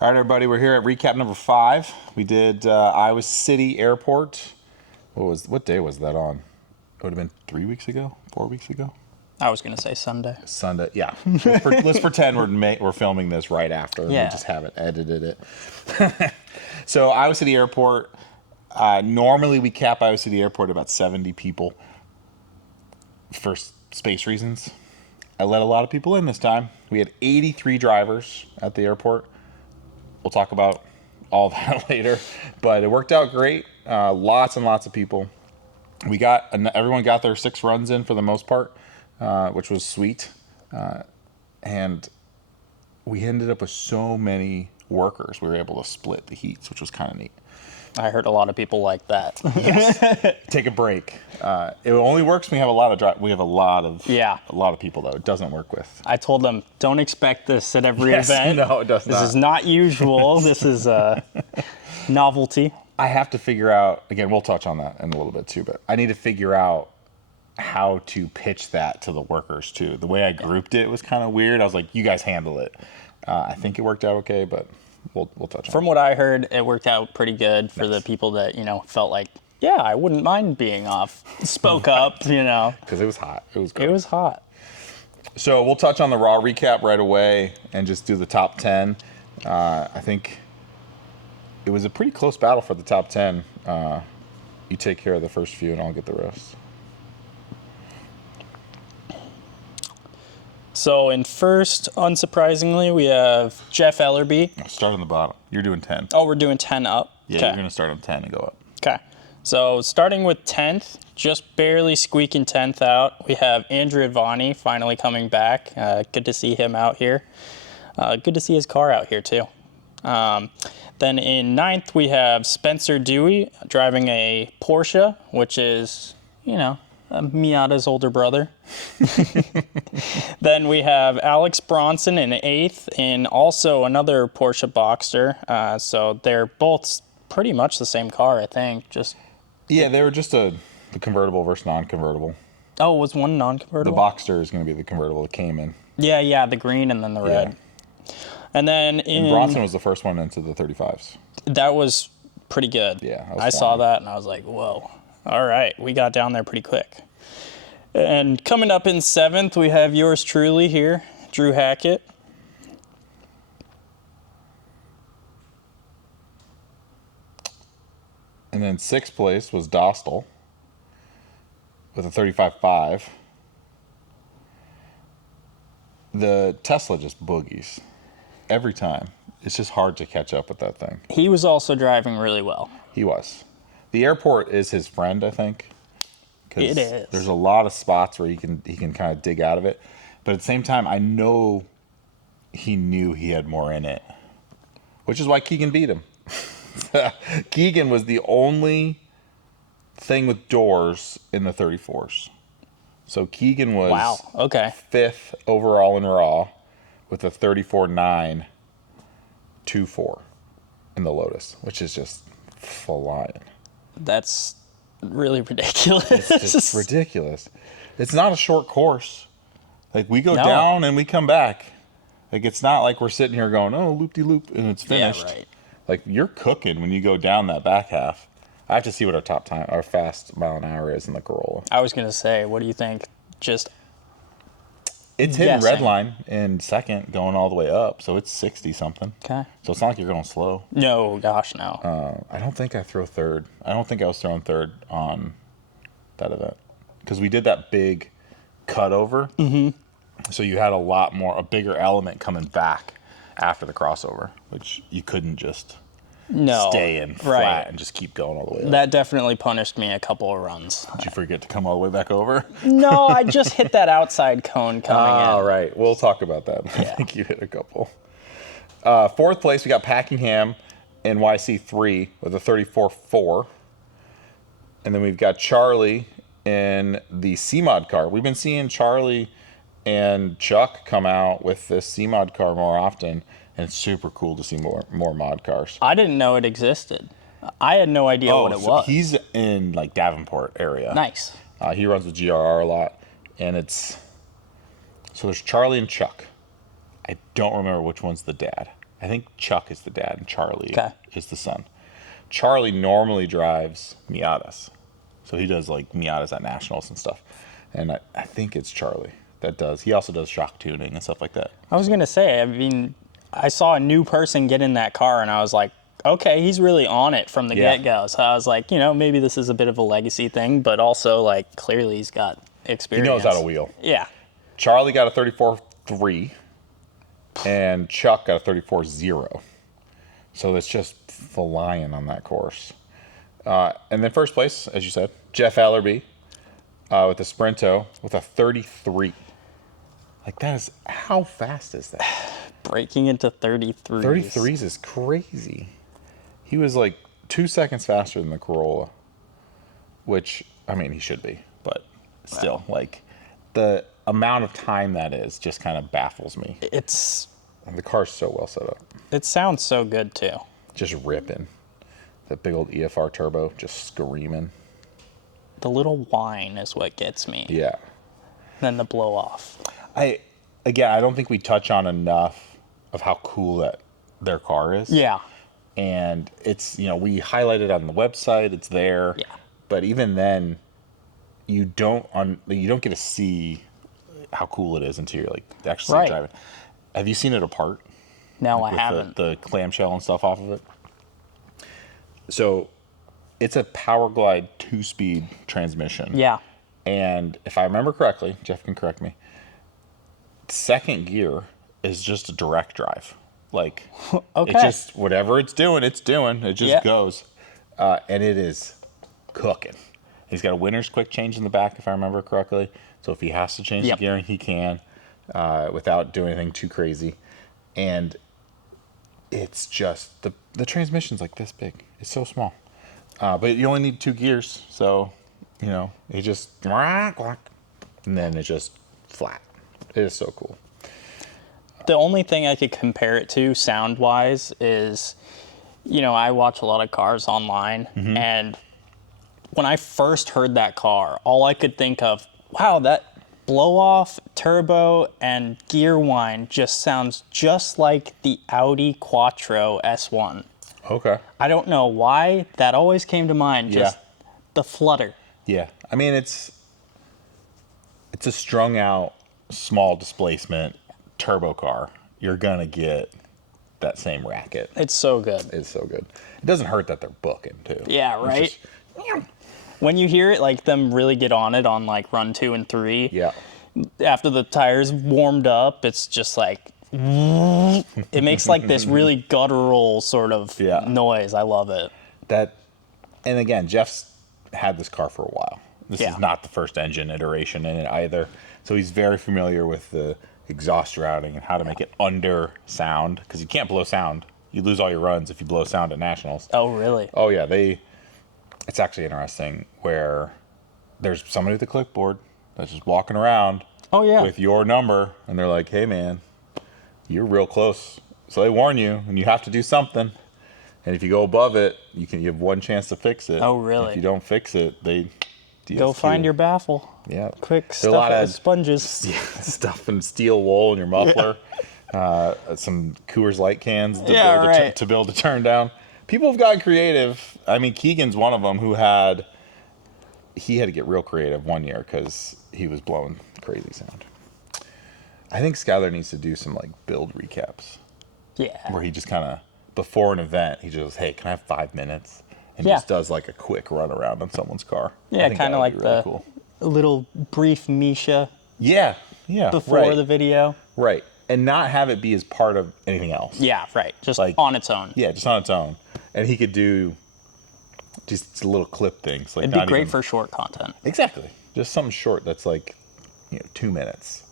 All right, everybody, we're here at recap number 5. We did Iowa City Airport. What day was that on? It would have been 3 weeks ago, 4 weeks ago. I was gonna say Sunday. Sunday, yeah. Let's pretend we're filming this right after. Yeah. We just haven't edited it. So Iowa City Airport. Normally we cap Iowa City Airport about 70 people for space reasons. I let a lot of people in this time. We had 83 drivers at the airport. We'll talk about all that later, but it worked out great. Lots and lots of people. Everyone got their 6 runs in for the most part, which was sweet. And we ended up with so many workers. We were able to split the heats, which was kind of neat. I heard a lot of people like that. Yes. Take a break. It only works when we have a lot of people though. It doesn't work with. I told them, don't expect this at every event. No, it does not. This is not usual. This is a novelty. I have to figure out, again, we'll touch on that in a little bit too, but I need to figure out how to pitch that to the workers too. The way I grouped it was kind of weird. I was like, you guys handle it. I think it worked out okay, but we'll touch on it. From what I heard, it worked out pretty good for the people that, felt like, yeah, I wouldn't mind being off. Spoke up, Because it was hot. It was great. It was hot. So we'll touch on the raw recap right away and just do the top 10. I think it was a pretty close battle for the top 10. You take care of the first few and I'll get the rest. So in first, unsurprisingly, we have Jeff Ellerby. Start on the bottom. You're doing 10. Oh, we're doing 10 up? Yeah, You're going to start on 10 and go up. Okay. So starting with 10th, just barely squeaking 10th out, we have Andrew Advani finally coming back. Good to see him out here. Good to see his car out here too. Then in 9th, we have Spencer Dewey driving a Porsche, which is, Miata's older brother. Then we have Alex Bronson in 8th in also another Porsche Boxster. So they're both pretty much the same car, I think. Yeah, they were just the convertible versus non-convertible. Oh, was one non-convertible? The Boxster is going to be the convertible that came in. Yeah, the green and then the red. And then and Bronson was the first one into the 35s. That was pretty good. Yeah, I saw that and I was like, whoa. All right, we got down there pretty quick. And coming up in 7th, we have yours truly here, Drew Hackett. And then 6th place was Dostal with a 35.5. The Tesla just boogies every time. It's just hard to catch up with that thing. He was also driving really well. He was. The airport is his friend, I think. It is. There's a lot of spots where he can kind of dig out of it. But at the same time, I know he knew he had more in it, which is why Keegan beat him. Keegan was the only thing with doors in the 34s. So Keegan was 5th overall in raw with a 34.924 in the Lotus, which is just flying. That's really ridiculous. It's just ridiculous. It's not a short course. Like, we go down and we come back. Like, it's not like we're sitting here going, oh, loop-de-loop, and it's finished. Yeah, right. Like, you're cooking when you go down that back half. I have to see what our fast mile an hour is in the Corolla. I was going to say, what do you think? It's hitting red line in 2nd, going all the way up, so it's 60-something. Okay. So it's not like you're going slow. No, gosh, no. I don't think I throw 3rd. I don't think I was throwing 3rd on that event. Because we did that big cutover. Mm-hmm. So you had a bigger element coming back after the crossover, which you couldn't just stay in flat and just keep going all the way up. That definitely punished me a couple of runs. Did you forget to come all the way back over? No, I just hit that outside cone coming in. All right. We'll talk about that. Yeah. I think you hit a couple. 4th place, we got Packingham in YC3 with a 34.4. And then we've got Charlie in the C-Mod car. We've been seeing Charlie and Chuck come out with this C-Mod car more often. And it's super cool to see more mod cars. I didn't know it existed. I had no idea what it was. He's in like Davenport area. Nice. He runs with GRR a lot. And so there's Charlie and Chuck. I don't remember which one's the dad. I think Chuck is the dad and Charlie Okay. is the son. Charlie normally drives Miatas. So he does like Miatas at nationals and stuff. And I think it's Charlie that does. He also does shock tuning and stuff like that. I was going to say, I mean, I saw a new person get in that car and I was like, okay, he's really on it from the get-go. So I was like, maybe this is a bit of a legacy thing, but also like clearly he's got experience. He knows how to wheel. Yeah. Charlie got a 34.3 and Chuck got a 34.0. So it's just flying on that course. And then first place, as you said, Jeff Ellerby with a Sprinto with a 33. Like that is, how fast is that? Breaking into 33s. 33s is crazy. He was like 2 seconds faster than the Corolla, which, I mean, he should be, but still, like the amount of time that is just kind of baffles me. And the car's so well set up. It sounds so good too. Just ripping. That big old EFR turbo just screaming. The little whine is what gets me. Yeah. Then the blow off. I don't think we touch on enough of how cool that their car is. Yeah. And it's, we highlight it on the website, it's there. Yeah. But even then, you don't get to see how cool it is until you're like actually driving. Have you seen it apart? No, Like I haven't. The clamshell and stuff off of it. So it's a Power Glide 2-speed transmission. Yeah. And if I remember correctly, Jeff can correct me, second gear is just a direct drive. Like, Okay. it just, whatever it's doing. It just goes. And it is cooking. He's got a winner's quick change in the back, if I remember correctly. So if he has to change the gearing, he can without doing anything too crazy. And it's just, the transmission's like this big. It's so small. But you only need 2 gears. So, it just, and then it's just flat. It is so cool. The only thing I could compare it to sound-wise is, I watch a lot of cars online, and when I first heard that car, all I could think of, wow, that blow-off, turbo, and gear whine just sounds just like the Audi Quattro S1. Okay. I don't know why, that always came to mind, just the flutter. Yeah. I mean, it's a strung out, small displacement turbo car. You're going to get that same racket. It's so good. It's so good. It doesn't hurt that they're booking, too. Yeah, right? When you hear it, like them really get on it on like run 2 and 3. Yeah. After the tires warmed up, it's just like, it makes like this really guttural sort of noise. I love it. And again, Jeff's had this car for a while. This is not the first engine iteration in it either. So he's very familiar with the exhaust routing and how to make it under sound, because you can't blow sound. You lose all your runs if you blow sound at nationals. Oh, really? Oh, yeah. It's actually interesting where there's somebody with a clipboard that's just walking around with your number, and they're like, hey, man, you're real close. So they warn you, and you have to do something. And if you go above it, you have one chance to fix it. Oh, really? If you don't fix it, they go find your baffle. Yeah. Quick, stuff it with sponges. Stuff and steel wool in your muffler. Some Coors Light cans to build a turn down. People have gotten creative. I mean, Keegan's one of them who had to get real creative one year because he was blowing crazy sound. I think Skylar needs to do some like build recaps. Yeah. Where he just kind of, before an event, he just, hey, can I have 5 minutes? And just does like a quick run around on someone's car. Yeah, kind of like really the little brief Misha. Yeah. Before the video. Right. And not have it be as part of anything else. Yeah, right. Just like, on its own. Yeah, just on its own. And he could do just little clip things. Like, it'd be great for short content. Exactly. Just something short that's like, 2 minutes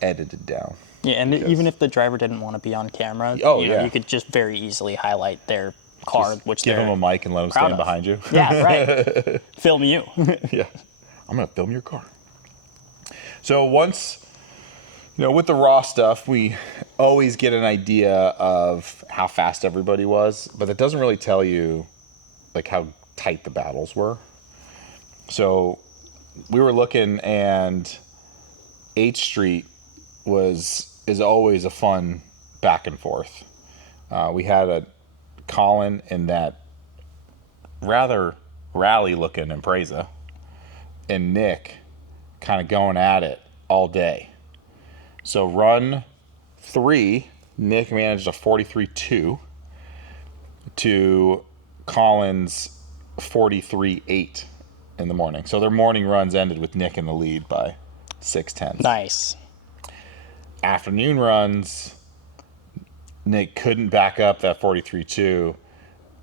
edited down. Yeah, and even if the driver didn't want to be on camera, you could just very easily highlight their car, which give him a mic and let him stand behind you. Yeah, right. Film you. Yeah. I'm going to film your car. So once, with the raw stuff, we always get an idea of how fast everybody was, but it doesn't really tell you like how tight the battles were. So we were looking, and 8th Street is always a fun back and forth. We had a Colin in that rather rally-looking Impreza, and Nick kind of going at it all day. So run 3, Nick managed a 43.2 to Colin's 43.8 in the morning. So their morning runs ended with Nick in the lead by 6/10. Nice. Afternoon runs, Nick couldn't back up that 43.2,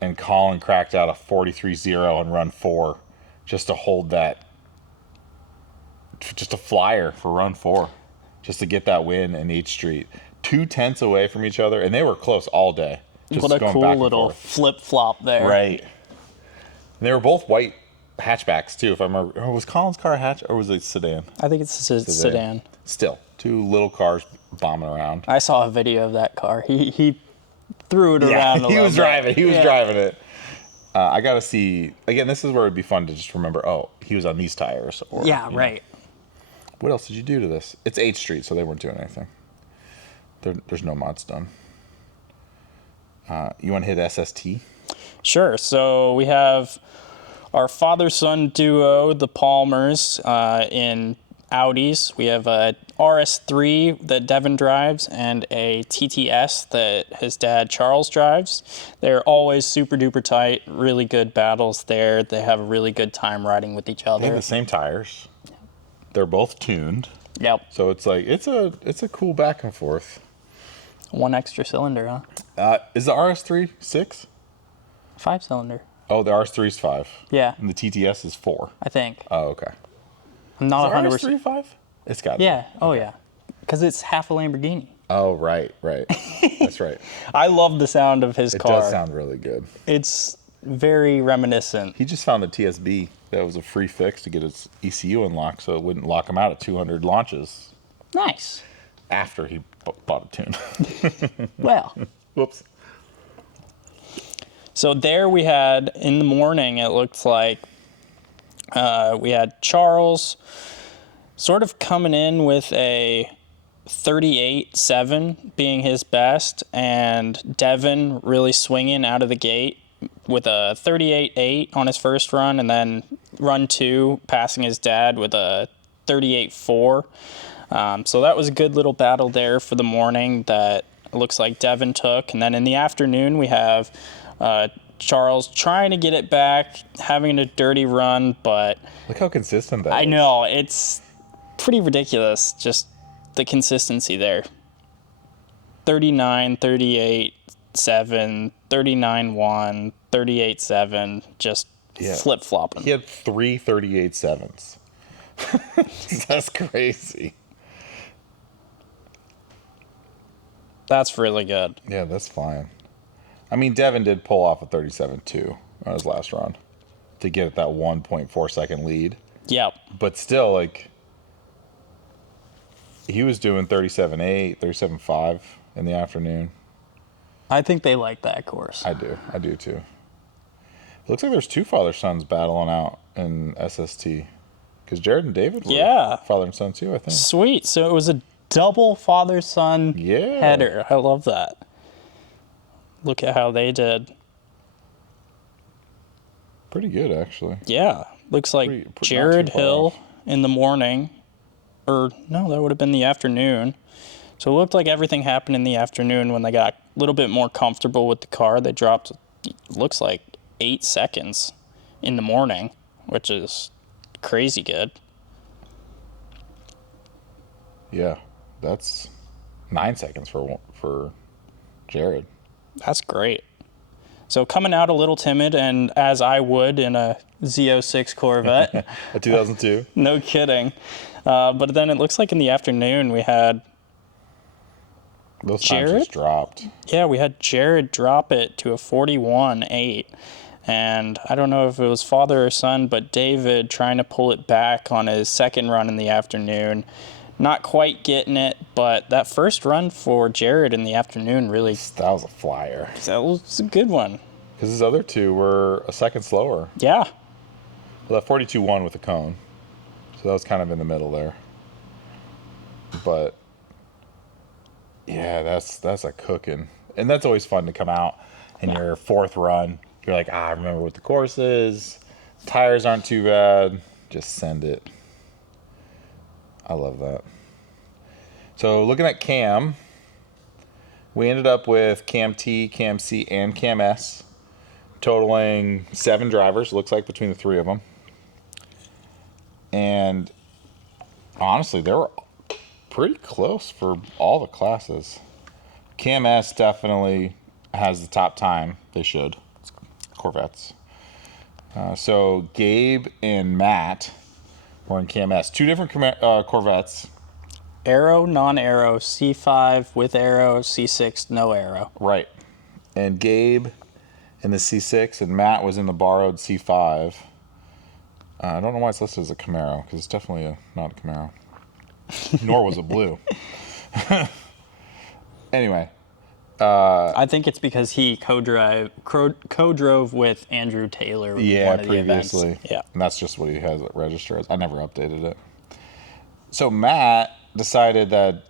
and Colin cracked out a 43.0 on run 4 just to hold that, just a flyer for run 4, just to get that win in H Street. 2/10 away from each other, and they were close all day. Just What a going cool back and little forth. flip-flop there. Right. And they were both white hatchbacks, too, if I remember. Or was Colin's car a hatch, or was it a sedan? I think it's a sedan. Still, 2 little cars bombing around. I saw a video of that car. He threw it around a he little was bit. driving. He was driving it. I got to see, again, this is where it'd be fun to just remember, oh, he was on these tires. Or, Yeah, you right. know. What else did you do to this? It's 8th Street, so they weren't doing anything. There's no mods done. You want to hit SST? Sure. So we have our father-son duo, the Palmers, in Audis. We have a RS3 that Devin drives and a TTS that his dad Charles drives. They're always super duper tight, really good battles there. They have a really good time riding with each They have other. the same tires. They're both tuned. Yep. So it's like, it's a cool back and forth. One extra cylinder, huh? Is the RS3 6? 5-cylinder. Oh, the RS3 is 5. Yeah, And the TTS is 4. I think. Oh, okay. I'm not Is 100%. the RS3 5? It's got Yeah. Oh, yeah. Because it's half a Lamborghini. Oh, right. That's right. I love the sound of his It car. does sound really good. It's very reminiscent. He just found a TSB that was a free fix to get his ECU unlocked so it wouldn't lock him out at 200 launches Nice. after he bought a tune. Well. Whoops. So there we had, in the morning, it looked like we had Charles sort of coming in with a 38.7 being his best, and Devin really swinging out of the gate with a 38.8 on his first run, and then run 2 passing his dad with a 38.4. So that was a good little battle there for the morning that it looks like Devin took. And then in the afternoon, we have Charles trying to get it back, having a dirty run, but Look how consistent that is. I know, it's pretty ridiculous, just the consistency there. 39, 38, 7, 39, 1, 38, 7, just flip-flopping. He had 3 38.7s. That's crazy. That's really good. Yeah, that's fine. I mean, Devin did pull off a 37.2 on his last run to get at that 1.4 second lead. Yep. But still, like, he was doing 37.8, 37.5 in the afternoon. I think they like that course. I do too. It looks like there's 2 father-sons battling out in SST. Because Jared and David were father and son too, I think. Sweet. So it was a double father-son header. I love that. Look at how they did. Pretty good, actually. Yeah. Looks like Pretty Jared not too far Hill off. in the morning. Or, no, that would have been the afternoon. So it looked like everything happened in the afternoon when they got a little bit more comfortable with the car. They dropped, looks like, 8 seconds in the morning, which is crazy good. Yeah, that's 9 seconds for Jared. That's great. So coming out a little timid, and as I would in a Z06 Corvette. A 2002. No kidding. But then it looks like in the afternoon we had Those times Jared? just dropped. Yeah, we had Jared drop it to a 41.8. And I don't know if it was father or son, but David trying to pull it back on his second run in the afternoon. Not quite getting it, but that first run for Jared in the afternoon really, That was a flyer. that was a good one. Because his other 2 were a second slower. Yeah. Well, that 42.1 with the cone. So that was kind of in the middle there. But, yeah, that's a cooking. And that's always fun to come out in your fourth run. You're like, I remember what the course is. Tires aren't too bad. Just send it. I love that. So looking at Cam, we ended up with Cam T, Cam C, and Cam S, totaling 7 drivers, looks like, between the 3 of them. And honestly, they were pretty close for all the classes. Cam S definitely has the top time. They should. It's Corvettes. So Gabe and Matt were in Cam S. 2 different Corvettes. Aero, non-aero, C5 with aero, C6 no aero. Right. And Gabe in the C6 and Matt was in the borrowed C5. I don't know why it's listed as a Camaro, because it's definitely not a Camaro. Nor was it blue. Anyway. I think it's because he co-drove with Andrew Taylor. Yeah, one of the previously. events. Yeah. And that's just what he has it registered as. I never updated it. So Matt decided that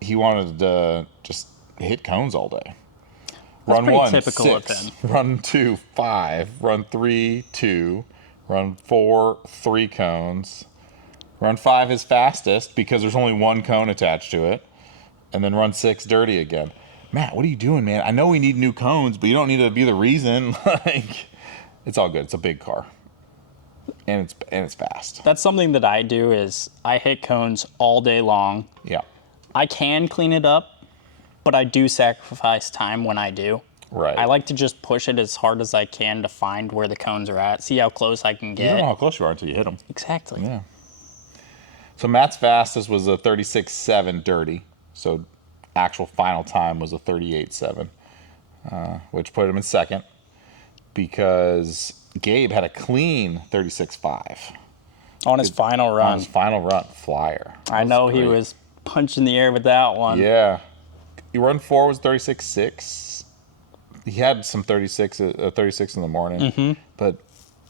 he wanted to just hit cones all day. That's Run pretty 1, typical 6. of him. Run 2, 5. Run 3, 2. Run 4, 3 cones. Run 5 is fastest because there's only 1 cone attached to it. And then run 6 dirty again. Matt, what are you doing, man? I know we need new cones, but you don't need to be the reason. Like, it's all good. It's a big car. And it's fast. That's something that I do is I hit cones all day long. Yeah. I can clean it up, but I do sacrifice time when I do. Right. I like to just push it as hard as I can to find where the cones are at, see how close I can You get. don't know how close you are until you hit them. Exactly. Yeah. So Matt's fastest was a 36.7 dirty. So actual final time was a 38.7, which put him in second because Gabe had a clean 36.5 On his final run. on his final run. Flyer. I know he great. was punching the air with that one. Yeah. Run 4 was 36.6. He had some 36 in the morning, but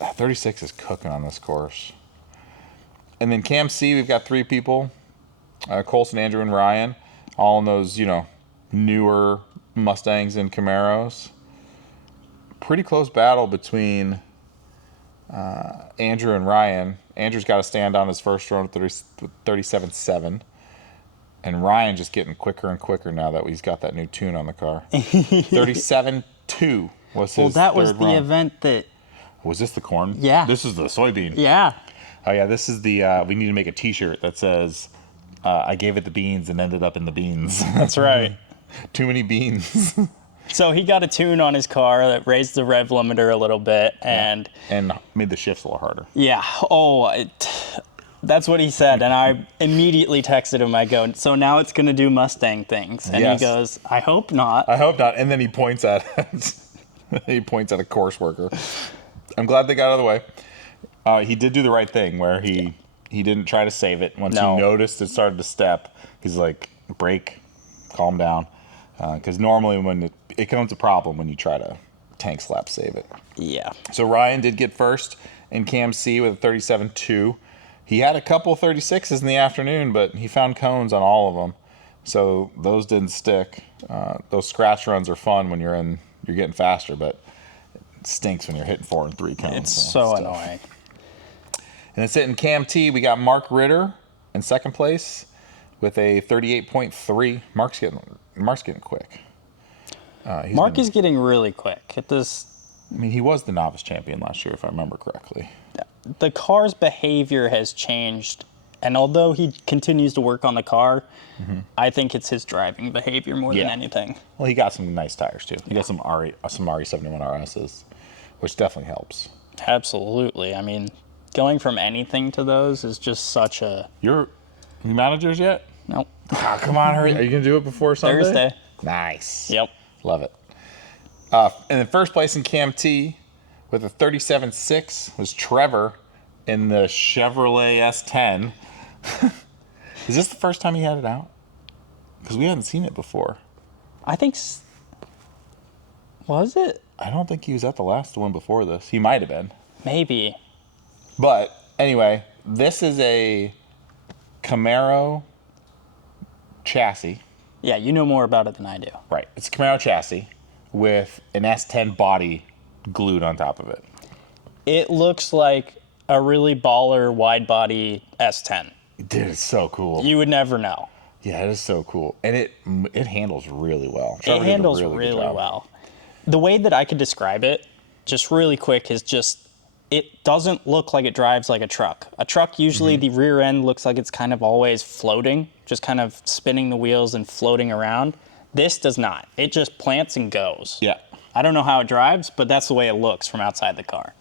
36 is cooking on this course. And then Cam C, we've got 3 people, Colson, Andrew, and Ryan, all in those, newer Mustangs and Camaros. Pretty close battle between Andrew and Ryan. Andrew's got to stand on his first run with 37.7. And Ryan just getting quicker and quicker now that he's got that new tune on the car. 37.2 was his Well, that was third the run. event that. Was this the corn? Yeah. This is the soybean. Yeah. Oh, yeah, this is the, we need to make a t-shirt that says, I gave it the beans and ended up in the beans. That's right. Too many beans. So he got a tune on his car that raised the rev limiter a little bit, and made the shifts a little harder. yeah, that's what he said, and I immediately texted him. I go, so now it's going to do Mustang things, and Yes. he goes, I hope not. I hope not. And then he points at a course worker. I'm glad they got out of the way. He did do the right thing where he didn't try to save it. Once No. he noticed it started to step, he's like, brake, calm down. Because normally when it becomes a problem when you try to tank slap save it. Yeah. So Ryan did get first in Cam C with a 37.2. He had a couple 36s in the afternoon, but he found cones on all of them. So those didn't stick. Those scratch runs are fun when you're getting faster, but it stinks when you're hitting 4 and 3 cones. It's so annoying. And then sitting Cam T, we got Mark Ritter in second place with a 38.3. Mark's getting quick. Mark is getting really quick at this. I mean, he was the novice champion last year, if I remember correctly. The car's behavior has changed, and although he continues to work on the car, I think it's his driving behavior more than Yeah. anything. Well, he got some nice tires too. He got some RE71 RSs, which definitely helps. Absolutely. I mean, going from anything to those is just such a You managers yet? nope. Oh, come on, hurry! Are you gonna do it before Sunday? Thursday. Nice. Yep. Love it. And in first place in Cam T with a 37.6 was Trevor in the Chevrolet S10. Is this the first time he had it out? Because we hadn't seen it before. I think. Was it? I don't think he was at the last one before this. He might have been. Maybe. But anyway, this is a Camaro chassis Yeah, you know more about it than I do. Right. It's a Camaro chassis with an S10 body glued on top of it. It looks like a really baller wide body S10. Dude, it's so cool. You would never know. Yeah, it is so cool. And it handles really well. It Trevor did a handles good really job. well. The way that I could describe it, just really quick, is just it doesn't look like it drives like a truck. A truck, usually the rear end looks like it's kind of always floating, just kind of spinning the wheels and floating around. This does not. It just plants and goes. Yeah. I don't know how it drives, but that's the way it looks from outside the car.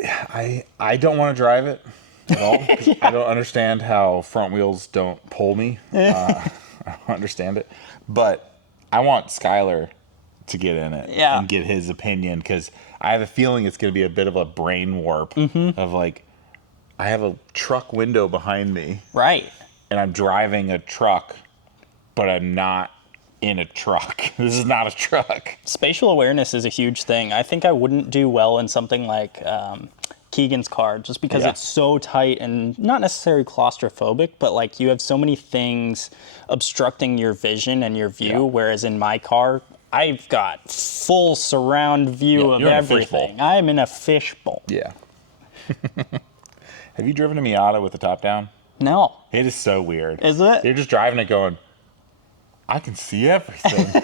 I don't want to drive it at all. I don't understand how front wheels don't pull me. I don't understand it. But I want Skylar to get in it and get his opinion, because I have a feeling it's going to be a bit of a brain warp of like, I have a truck window behind me. Right. And I'm driving a truck, but I'm not in a truck. This is not a truck. Spatial awareness is a huge thing. I think I wouldn't do well in something like Keegan's car, just because it's so tight and not necessarily claustrophobic, but like you have so many things obstructing your vision and your view, whereas in my car, I've got full surround view of everything. I'm in a fishbowl. Yeah. Have you driven a Miata with the top down? No. It is so weird. Is it? You're just driving it going, I can see everything.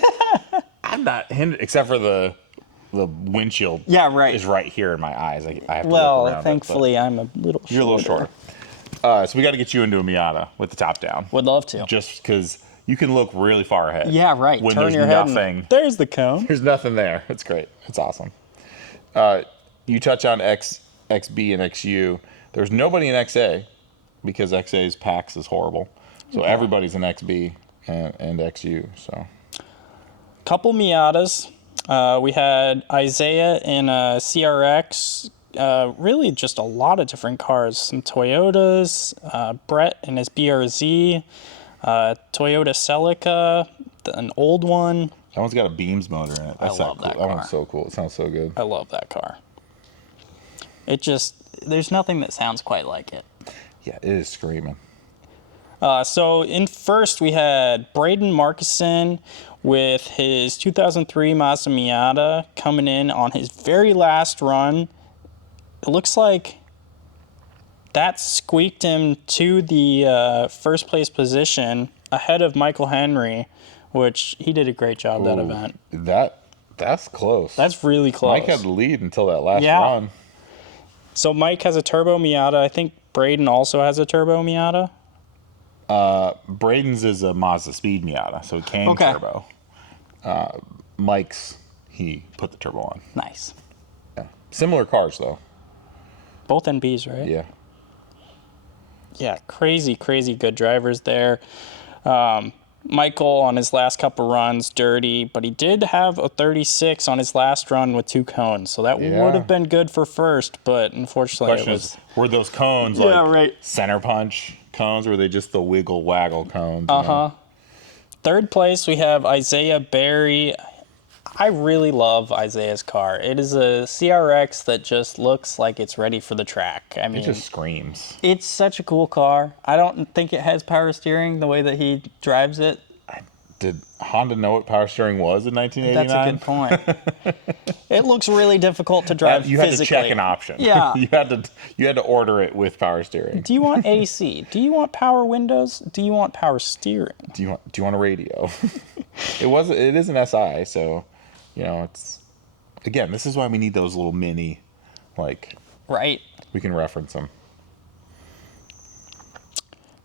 I'm not hindered, except for the windshield. Yeah, right. Is right here in my eyes. I have to look Well, around thankfully, I'm a little shorter. You're a little shorter. So we got to get you into a Miata with the top down. Would love to. Just because you can look really far ahead. Yeah, right. When Turn there's your nothing. head and there's the cone. There's nothing there. It's great. It's awesome. You touch on XB and XU. There's nobody in XA because XA's PAX is horrible. So everybody's in XB and XU. So couple Miatas. We had Isaiah in a CRX. Really just a lot of different cars. Some Toyotas. Brett in his BRZ. Toyota Celica, an old one. That one's got a Beams motor in it. That's I love cool. that That car. one's so cool. It sounds so good. I love that car. It just, there's nothing that sounds quite like it. Yeah, it is screaming. So in first, we had Braden Markison with his 2003 Mazda Miata coming in on his very last run. It looks like that squeaked him to the first place position ahead of Michael Henry, which he did a great job that event. That's close. That's really close. Mike had the lead until that last run. So Mike has a turbo Miata. I think Braden also has a turbo Miata. Braden's is a Mazda Speed Miata, so it came turbo. Mike's, he put the turbo on. Nice. Yeah. Similar cars, though. Both NBs, right? Yeah. Yeah, crazy good drivers there. Michael on his last couple runs, dirty, but he did have a 36 on his last run with 2 cones, so that would have been good for first, but unfortunately it was... Were those cones center punch cones, or were they just the wiggle waggle cones? Third place, we have Isaiah Berry. I really love Isaiah's car. It is a CRX that just looks like it's ready for the track. I mean, it just screams. It's such a cool car. I don't think it has power steering the way that he drives it. Did Honda know what power steering was in 1989? That's a good point. It looks really difficult to drive you physically. had to check an option. Yeah. you had to order it with power steering. Do you want AC? Do you want power windows? Do you want power steering? Do you want a radio? It is an SI, so it's, again, this is why we need those little mini, right. We can reference them.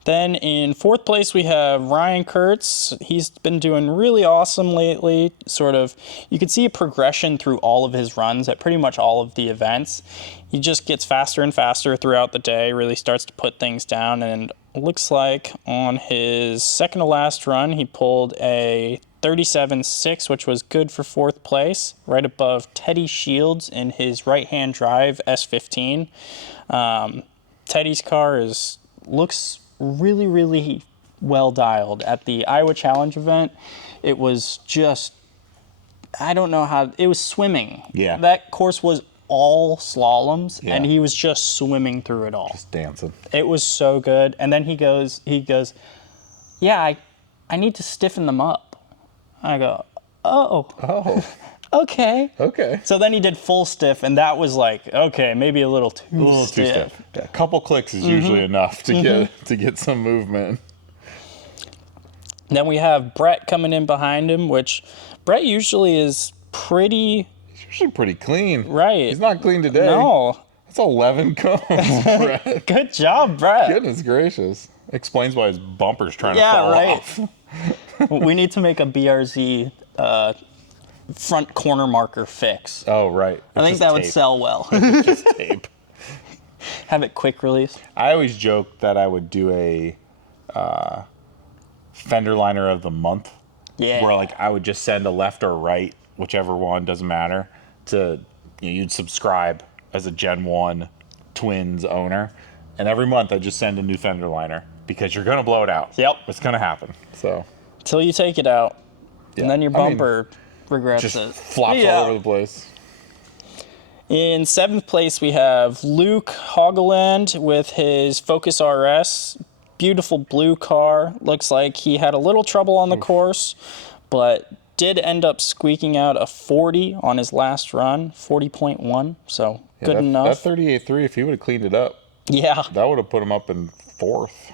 Then in fourth place, we have Ryan Kurtz. He's been doing really awesome lately. Sort of, you can see a progression through all of his runs at pretty much all of the events. He just gets faster and faster throughout the day, really starts to put things down. And it looks like on his second to last run, he pulled a 37.6, which was good for fourth place, right above Teddy Shields in his right-hand drive S15. Teddy's car looks really well dialed. At the Iowa Challenge event, it was just, I don't know how, it was swimming. Yeah. That course was all slaloms, and he was just swimming through it all. Just dancing. It was so good. And then he goes, yeah, I need to stiffen them up. I go, oh, Oh, okay. okay. So then he did full stiff, and that was like, okay, maybe a little too A little too stiff. A couple clicks is usually enough to get some movement. Then we have Brett coming in behind him, which Brett usually is pretty He's usually pretty clean. right. He's not clean today. No. That's 11 cones, Brett. Good job, Brett. Goodness gracious. Explains why his bumper's trying to fall off. We need to make a BRZ front corner marker fix. Oh, right. I think that would sell well. Just tape. Have it quick release. I always joke that I would do a fender liner of the month. Yeah. Where like I would just send a left or right, whichever one, doesn't matter, to you'd subscribe as a Gen 1 Twins owner. And every month I just send a new fender liner because you're gonna blow it out. Yep. It's gonna happen. So Till you take it out. yeah. And then your I mean, bumper regrets just it. flops all over the place. In 7th place, we have Luke Hogeland with his Focus RS. Beautiful blue car. Looks like he had a little trouble on the course, but did end up squeaking out a 40 on his last run, 40.1. So good enough. That 38.3, if he would have cleaned it up, Yeah. that would have put him up in 4th.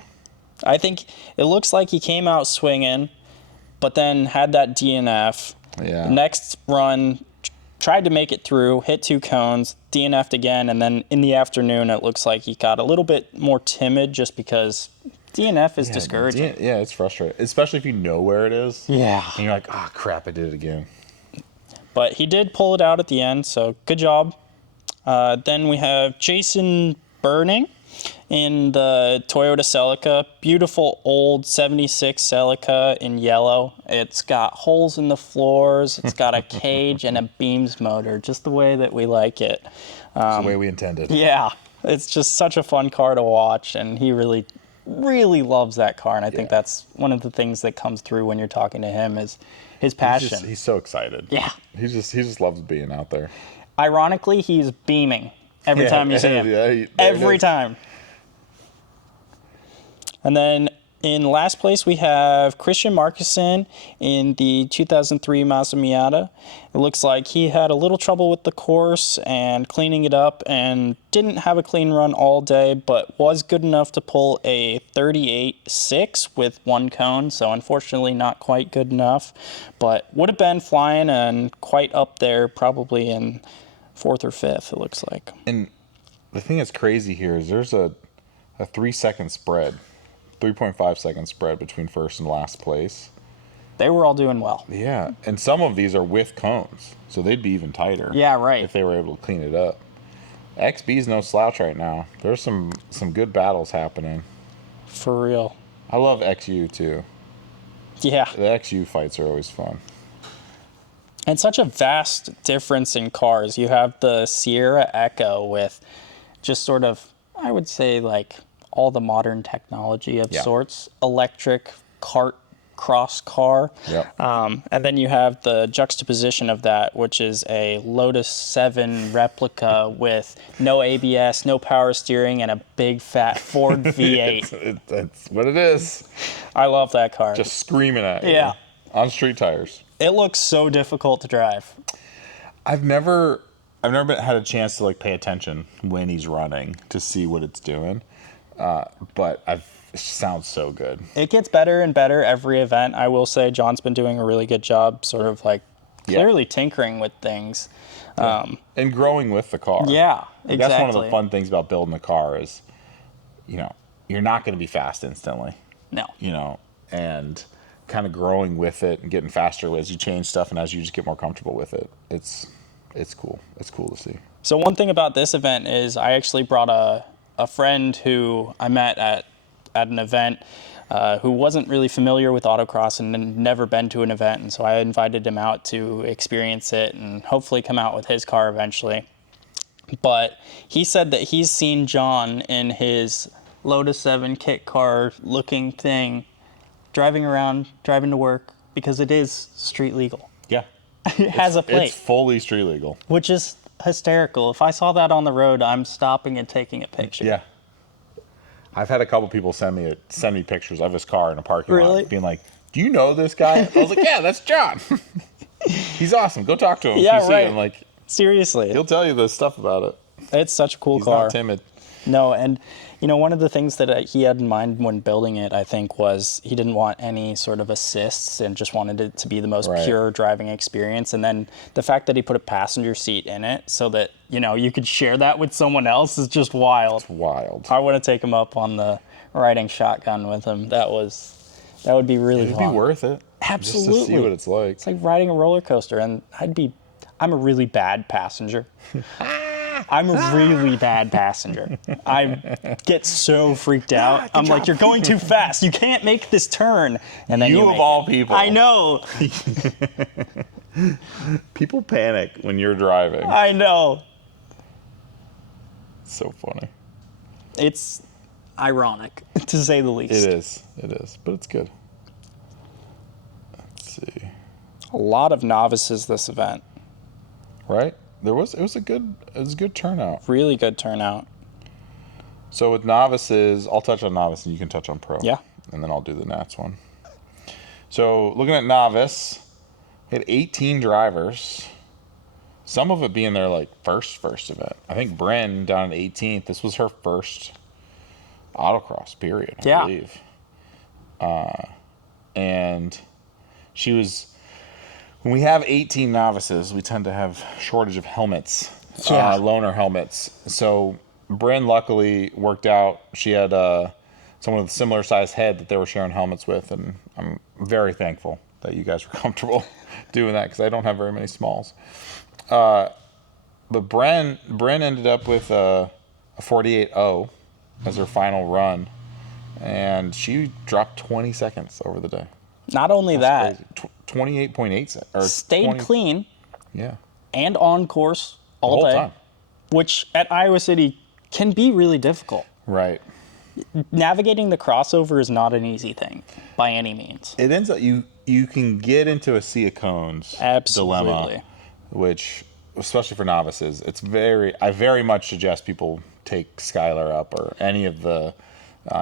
I think it looks like he came out swinging, but then had that DNF. Yeah. Next run, tried to make it through, hit 2 cones, DNF'd again, and then in the afternoon, it looks like he got a little bit more timid just because DNF is discouraging. Yeah, it's frustrating, especially if you know where it is. Yeah. And you're like, oh, crap, I did it again. But he did pull it out at the end, so good job. Then we have Jason Burning in the Toyota Celica. Beautiful old 76 Celica in yellow. It's got holes in the floors. It's got a cage and a beams motor, just the way that we like it. It's the way we intended. Yeah, it's just such a fun car to watch, and he really, really loves that car. And I think that's one of the things that comes through when you're talking to him is his passion. He's so excited. Yeah. He just loves being out there. Ironically, he's beaming every time you see him. Every time. And then in last place, we have Christian Markussen in the 2003 Mazda Miata. It looks like he had a little trouble with the course and cleaning it up and didn't have a clean run all day, but was good enough to pull a 38.6 with 1 cone. So unfortunately not quite good enough, but would have been flying and quite up there, probably in 4th or 5th, it looks like. And the thing that's crazy here is there's a 3-second spread. 3.5 second spread between first and last place. They were all doing well. Yeah, and some of these are with cones, so they'd be even tighter. Yeah, right. If they were able to clean it up. XB's no slouch right now. There's some good battles happening. For real. I love XU too. Yeah. The XU fights are always fun. And such a vast difference in cars. You have the Sierra Echo with just sort of, I would say, like all the modern technology of sorts, electric kart cross car. Yep. And then you have the juxtaposition of that, which is a Lotus 7 replica with no ABS, no power steering, and a big fat Ford V8. That's what it is. I love that car. Just screaming at you. Yeah. On street tires. It looks so difficult to drive. I've never had a chance to like pay attention when he's running to see what it's doing. But it sounds so good. It gets better and better every event. I will say John's been doing a really good job sort of like clearly tinkering with things. And growing with the car. Yeah, exactly. That's one of the fun things about building a car is, you're not going to be fast instantly. No. And kind of growing with it and getting faster as you change stuff and as you just get more comfortable with it. It's cool. It's cool to see. So one thing about this event is I actually brought a friend who I met at an event who wasn't really familiar with autocross and had never been to an event. And so I invited him out to experience it and hopefully come out with his car eventually. But he said that he's seen John in his Lotus 7 kit car looking thing driving to work because it is street legal. Yeah. It has a plate. It's fully street legal. Which is hysterical. If I saw that on the road, I'm stopping and taking a picture. Yeah. I've had a couple people send me pictures of his car in a parking lot, being like, do you know this guy? I was like, yeah, that's John. He's awesome. Go talk to him. Yeah, if you see right. him. Like, Seriously. he'll tell you the stuff about it. It's such a cool He's car. not timid. No, and one of the things that he had in mind when building it, I think, was he didn't want any sort of assists and just wanted it to be the most pure driving experience. And then the fact that he put a passenger seat in it so that, you could share that with someone else is just wild. It's wild. I want to take him up on the riding shotgun with him. That would be really It'd fun. be worth it. Absolutely. Just to see what it's like. It's like riding a roller coaster, and I'm a really bad passenger. I'm a really bad passenger. I get so freaked out. I'm like, you're going too fast. You can't make this turn. And then you of all people. I know. People panic when you're driving. I know. So funny. It's ironic, to say the least. It is. But it's good. Let's see. A lot of novices this event. Right? It was a good turnout. Really good turnout. So with novices, I'll touch on novice and you can touch on pro. Yeah. And then I'll do the Nats one. So looking at novice, we had 18 drivers. Some of it being their like first event. I think Bryn down at 18th. This was her first autocross period, I believe. And she was. When we have 18 novices, we tend to have shortage of helmets, loaner helmets. So Bryn luckily worked out. She had someone with a similar size head that they were sharing helmets with, and I'm very thankful that you guys were comfortable doing that because I don't have very many smalls. But Bryn ended up with a 48.0 as her final run, and she dropped 20 seconds over the day. Not only that, 28.8 stayed clean. Yeah. And on course all the whole day, time. Which at Iowa City can be really difficult. Right. Navigating the crossover is not an easy thing by any means. It ends up you can get into a sea of cones dilemma, which especially for novices, I very much suggest people take Skylar up or any of the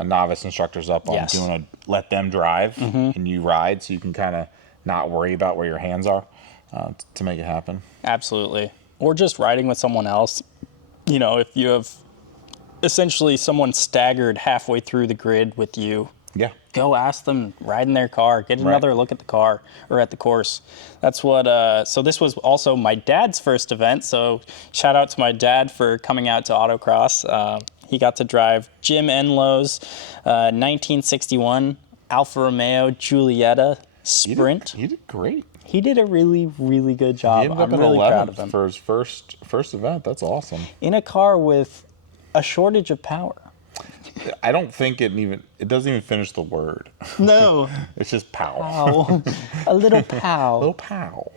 novice instructors up on let them drive and you ride so you can kind of not worry about where your hands are to make it happen. Absolutely. Or just riding with someone else. If you have essentially someone staggered halfway through the grid with you, go ask them, ride in their car, get another look at the car or at the course. That's what, so this was also my dad's first event. So shout out to my dad for coming out to autocross. He got to drive Jim Enlow's 1961 Alfa Romeo Giulietta Sprint. He did great. He did a really, really good job. He ended up I'm in really 11th proud of him. for his first event. That's awesome. In a car with a shortage of power. I don't think it doesn't even finish the word. No. It's just pow. Pow. A little pow. A little pow.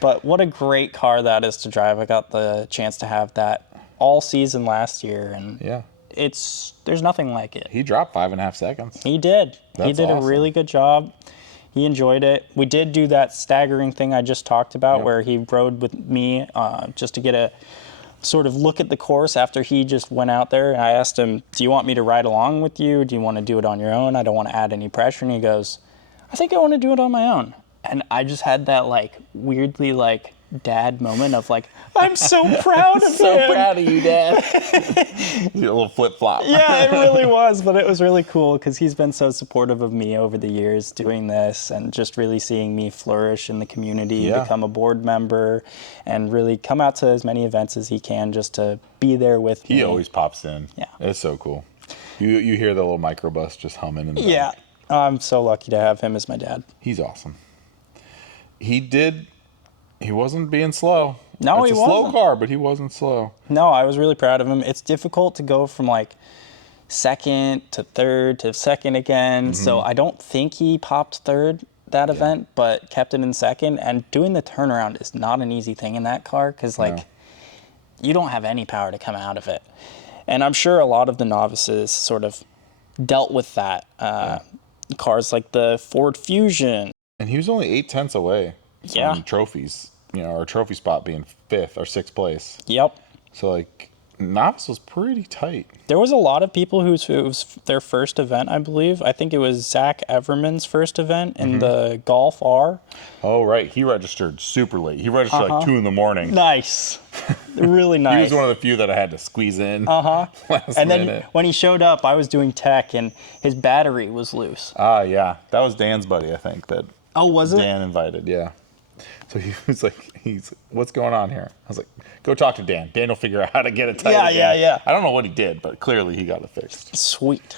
But what a great car that is to drive. I got the chance to have that all season last year, and there's nothing like it. He dropped 5.5 seconds. He did. That's he did awesome. a really good job. He enjoyed it. We did do that staggering thing I just talked about where he rode with me just to get a sort of look at the course after he just went out there. I asked him, do you want me to ride along with you? Do you want to do it on your own? I don't want to add any pressure. And he goes, I think I want to do it on my own. And I just had that weirdly dad moment of I'm so proud of him. So proud of you, Dad. A little flip-flop. Yeah, it really was, but it was really cool because he's been so supportive of me over the years doing this and just really seeing me flourish in the community, become a board member, and really come out to as many events as he can just to be there with me. He always pops in. Yeah. It's so cool. You hear the little microbus just humming in the back. Yeah. I'm so lucky to have him as my dad. He's awesome. He wasn't being slow. No, it's he a slow wasn't. car, but he wasn't slow. No, I was really proud of him. It's difficult to go from second to third to second again. So I don't think he popped third that event, but kept it in second. And doing the turnaround is not an easy thing in that car because you don't have any power to come out of it. And I'm sure a lot of the novices sort of dealt with that. Cars like the Ford Fusion. And he was only 0.8 away from trophies. Our trophy spot being 5th or 6th place. Yep. So novice was pretty tight. There was a lot of people it was their first event, I believe. I think it was Zach Everman's first event in the Golf R. Oh, right. He registered super late. He registered like 2 a.m. Nice. Really nice. He was one of the few that I had to squeeze in. Last and then minute. when he showed up, I was doing tech and his battery was loose. Ah, yeah. That was Dan's buddy, I think, that Oh, was it? Dan invited, yeah. So he was like, what's going on here? I was like, go talk to Dan. Dan will figure out how to get it tight again. Yeah. I don't know what he did, but clearly he got it fixed. Sweet.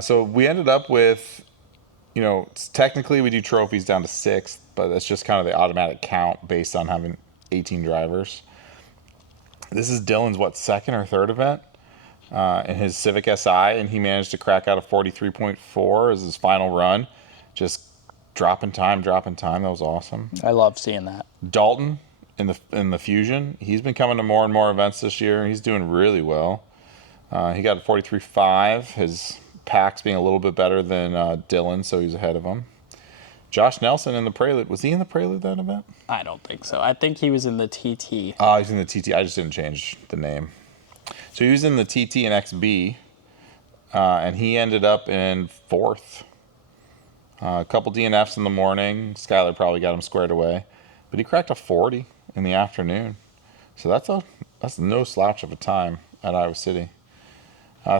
So we ended up with, technically we do trophies down to 6th, but that's just kind of the automatic count based on having 18 drivers. This is Dylan's, second or third event in his Civic Si, and he managed to crack out a 43.4 as his final run. Just dropping time. That was awesome. I love seeing that. Dalton in the Fusion, he's been coming to more and more events this year. He's doing really well. He got a 43.5. His packs being a little bit better than Dylan, so he's ahead of him. Josh Nelson in the Prelude. Was he in the Prelude that event? I don't think so. I think he was in the TT. Oh, he's in the TT. I just didn't change the name. So he was in the TT and XB, and he ended up in 4th. A couple DNFs in the morning. Skylar probably got him squared away. But he cracked a 40 in the afternoon. So that's no slouch of a time at Iowa City.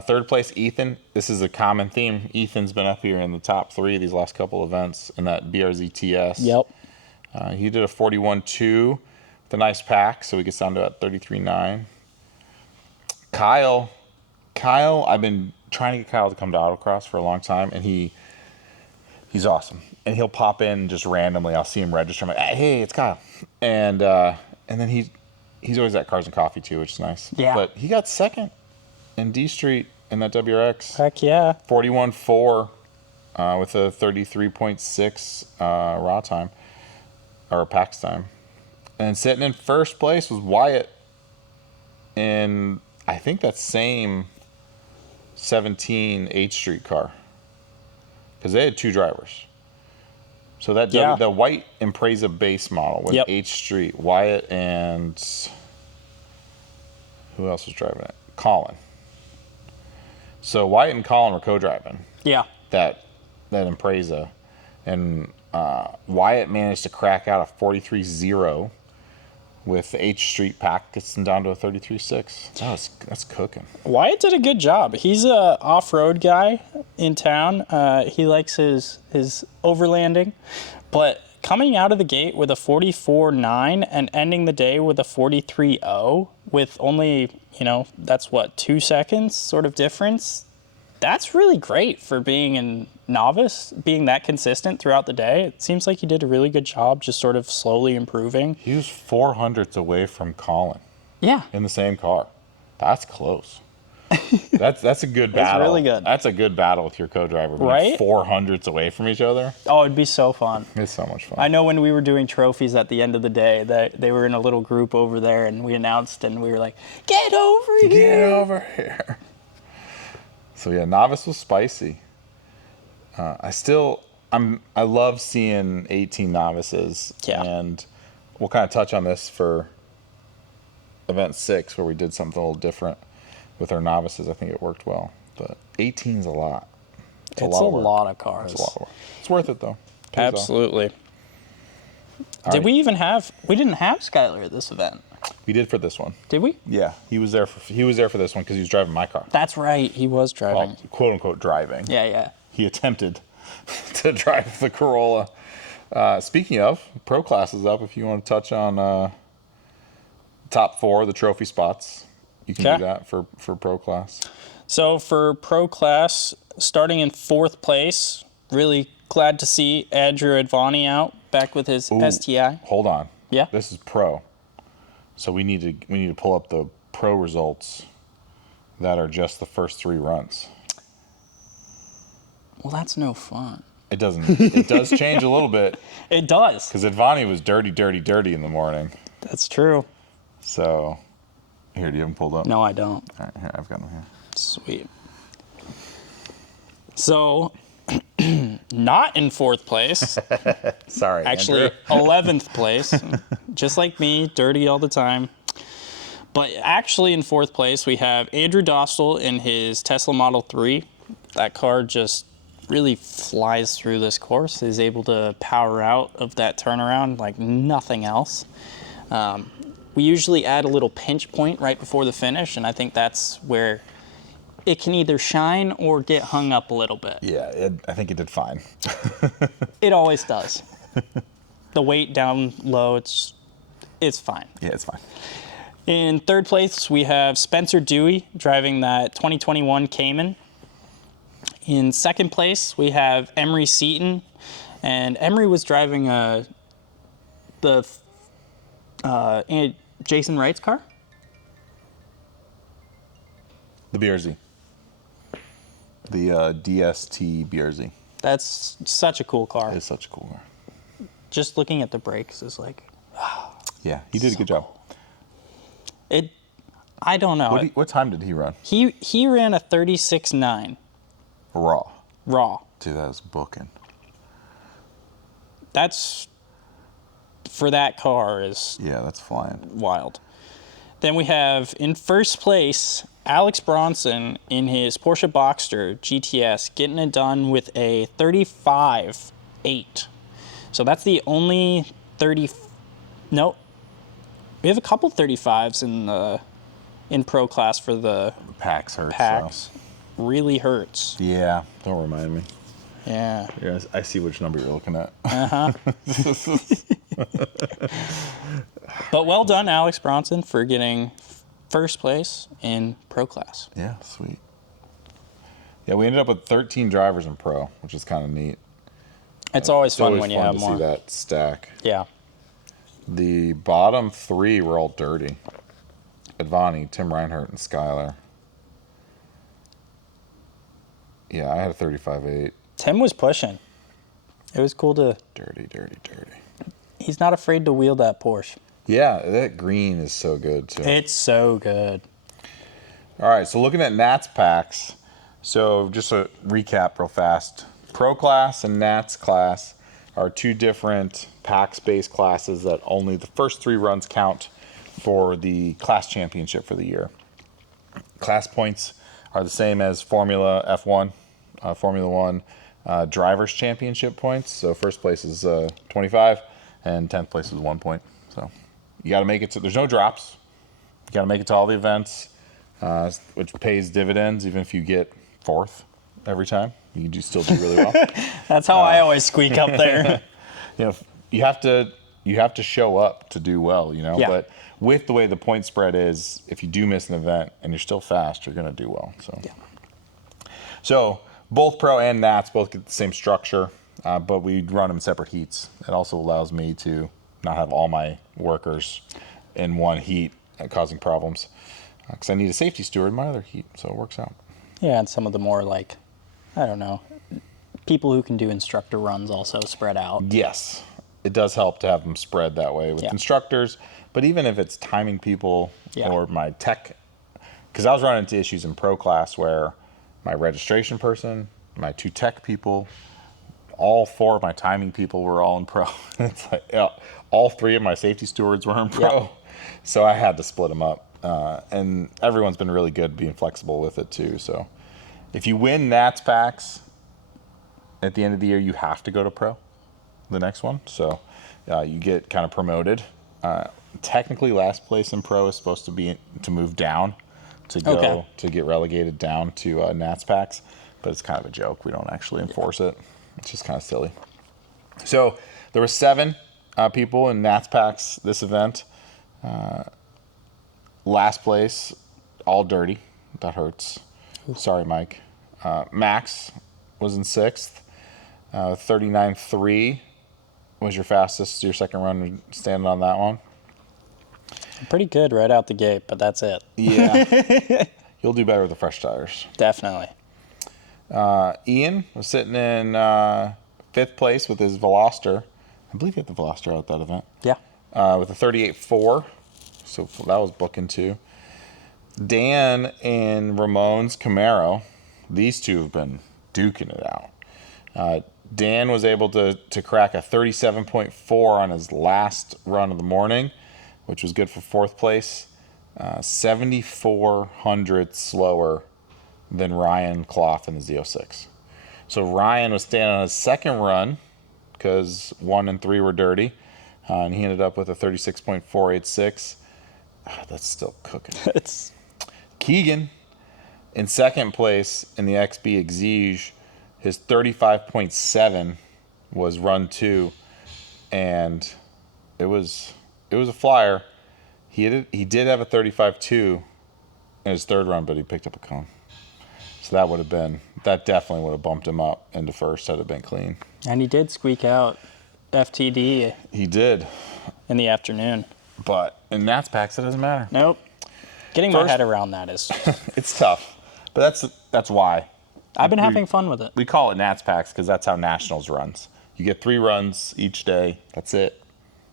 Third place, Ethan. This is a common theme. Ethan's been up here in the top 3 these last couple events in that BRZ-TS. Yep. He did a 41.2 with a nice pack, so he gets down to about 33.9. Kyle, I've been trying to get Kyle to come to autocross for a long time, and he's awesome. And he'll pop in just randomly. I'll see him register. I'm like, hey, it's Kyle. And then he's always at Cars and Coffee too, which is nice. Yeah. But he got second in D Street in that WRX. Heck yeah. 41.4 with a 33.6 raw time or PAX time. And sitting in first place was Wyatt in, I think, that same 17 H Street car. Because they had 2 drivers. So that the white Impreza base model with H Street, Wyatt, and who else was driving it? Colin. So Wyatt and Colin were co-driving. Yeah. That Impreza, and Wyatt managed to crack out a 43.0 with the H Street pack, gets him down to a 33.6. That's cooking. Wyatt did a good job. He's a off-road guy in town. He likes his overlanding, but coming out of the gate with a 44.9 and ending the day with a 43.0 with only, that's 2 seconds sort of difference. That's really great for being a novice, being that consistent throughout the day. It seems like he did a really good job just sort of slowly improving. He was 400ths away from Colin. Yeah. In the same car. That's close. That's a good battle. It's really good. That's a good battle with your co-driver. Right? 400ths away from each other. Oh, it'd be so fun. It's so much fun. I know when we were doing trophies at the end of the day, that they were in a little group over there, and we announced, and we were like, "Get over here! Get over here!" So yeah, novice was spicy. I love seeing 18 novices. Yeah. And we'll kind of touch on this for event 6, where we did something a little different with our novices. I think it worked well, but 18's a lot. It's a lot of cars. It's a lot of work. It's worth it though. Pays off. Absolutely. Right. We didn't have Skylar at this event. We did for this one. Did we? Yeah, he was there for this one because he was driving my car. That's right. He was driving. Well, quote unquote driving. Yeah. He attempted to drive the Corolla. Speaking of, Pro Class is up. If you want to touch on top 4, the trophy spots, you can do that for Pro Class. So for Pro Class, starting in 4th place, really glad to see Andrew Advani out, back with his STI. Hold on. Yeah. This is Pro. So we need to pull up the Pro results that are just the first 3 runs. Well, that's no fun. It doesn't. It does change a little bit. It does. Because Advani was dirty in the morning. That's true. So, here, do you have them pulled up? No, I don't. All right, here, I've got them here. Sweet. So, not in 4th place. Sorry, Actually, Andrew. 11th place. Just like me, dirty all the time. But actually, in fourth place, we have Andrew Dostal in his Tesla Model 3. That car just really flies through this course, is able to power out of that turnaround like nothing else. We usually add a little pinch point right before the finish, and I think that's where it can either shine or get hung up a little bit. Yeah, I think it did fine. It always does. The weight down low, it's fine. Yeah, it's fine. In third place, we have Spencer Dewey driving that 2021 Cayman. In second place, we have Emery Seaton, and Emery was driving Jason Wright's car. The BRZ. The DST BRZ. That's such a cool car. It's such a cool car. Just looking at the brakes is like, Yeah, he did a good job. I don't know. What time did he run? He ran a 36.9 Raw. raw. Dude, that was booking. That's, for that car, is Yeah, that's flying. wild. Then we have in first place Alex Bronson in his Porsche Boxster GTS getting it done with a 35.8. So that's the only 30. No, we have a couple 35s in pro class for the Packs hurt. packs. Really hurts. So. Yeah, don't remind me. Yeah. Yeah, I see which number you're looking at. But well done, Alex Bronson, for getting first place in pro class. Yeah, sweet. Yeah, we ended up with 13 drivers in pro, which is kind of neat. It's always It's fun always when you fun have to more. see that stack. Yeah. The bottom three were all dirty. Advani, Tim Reinhardt, and Skylar. Yeah, I had a 35.8. Tim was pushing. It was cool to. Dirty. He's not afraid to wheel that Porsche. Yeah, that green is so good, too. It's so good. All right, so looking at Nats packs. So just a recap real fast. Pro class and Nats class are two different pack space classes that only the first three runs count for the class championship for the year. Class points are the same as Formula F1, Formula One drivers championship points. So first place is 25 and 10th place is 1 point. So you got to make it to, there's no drops. You got to make it to all the events, which pays dividends even if you get fourth every time. You do still do really well. That's how I always squeak up there. You know, you have to show up to do well, you know. Yeah. But with the way the point spread is, if you do miss an event and you're still fast, you're going to do well. So, Yeah. So both pro and Nats both get the same structure, but we run them in separate heats. It also allows me to not have all my workers in one heat causing problems, because I need a safety steward in my other heat, so it works out. Yeah, and some of the more I don't know, people who can do instructor runs also spread out. Yes, it does help to have them spread that way with instructors, but even if it's timing people or my tech, because I was running into issues in pro class where my registration person, my two tech people, all four of my timing people were all in pro. It's like, all three of my safety stewards were in pro. Yeah. So I had to split them up. And everyone's been really good being flexible with it too. So if you win Nats packs at the end of the year, you have to go to pro, the next one. So you get kind of promoted. Technically, last place in pro is supposed to be to move down to go to get relegated down to Nats packs, but it's kind of a joke. We don't actually enforce it. It's just kind of silly. So there were 7 people in Nats packs this event. Last place, all dirty. That hurts. Sorry, Mike. Max was in 6th. 39.3 was your fastest, your second run standing on that one. Pretty good right out the gate, but that's it. Yeah. You'll do better with the fresh tires. Definitely. Ian was sitting in 5th place with his Veloster. I believe he had the Veloster out at that event. Yeah. With a 38.4. So that was booking too. Dan and Ramon's Camaro, these two have been duking it out. Dan was able to crack a 37.4 on his last run of the morning, which was good for 4th place. 7,400 slower than Ryan Clough in the Z06. So Ryan was standing on his second run because 1 and 3 were dirty, and he ended up with a 36.486. That's still cooking. It's Keegan in second place in the XB Exige, his 35.7 was run 2, and it was a flyer. He did have a 35.2 in his third run, but he picked up a cone. So that definitely would have bumped him up into first had it been clean. and he did squeak out FTD He did, in the afternoon. but in Nats packs it doesn't matter. Nope. Getting my First- head around that is. It's tough, but that's why I've been having fun with it. we call it Nats packs, because that's how Nationals runs. You get 3 runs each day. That's it.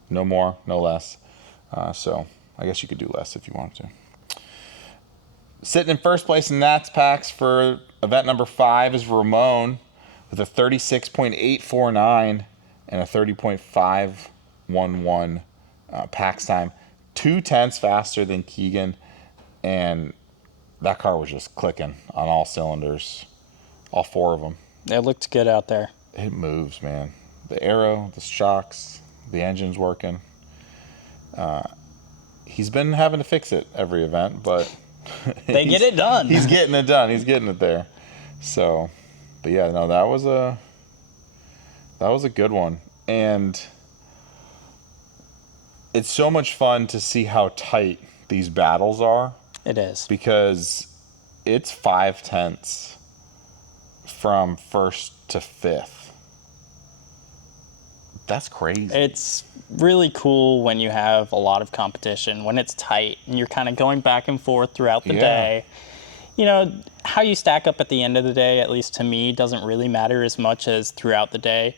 No more, no less. So I guess you could do less if you wanted to. Sitting in first place in Nats packs for event number 5 is Ramon with a 36.849 and a 30.511 packs time. 0.2 faster than Keegan, and that car was just clicking on all cylinders, all 4 of them. It looked good out there. It moves, man. The aero, the shocks, the engine's working. He's been having to fix it every event, but They get it done. He's getting it done. He's getting it there. So, but yeah, no, that was a good one, and it's so much fun to see how tight these battles are, It is. because it's 5/10 from first to 5th. That's crazy. It's really cool when you have a lot of competition, when it's tight and you're kind of going back and forth throughout the Yeah. day. You know, how you stack up at the end of the day, at least to me, doesn't really matter as much as throughout the day.